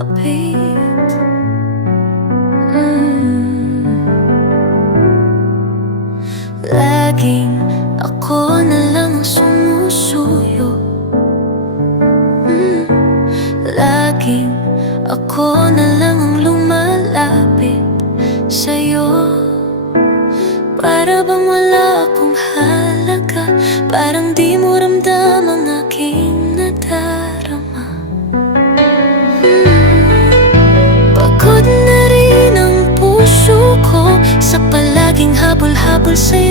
lumapit. Laging ako na lang ang sumusuyo. Laging ako na lang ang lumalapit sa'yo. Para bang wala akong halaga, parang di mo ramdam ang aking nadarama. Pagod na rin ang puso ko sa palaging habol-habol sa'yo.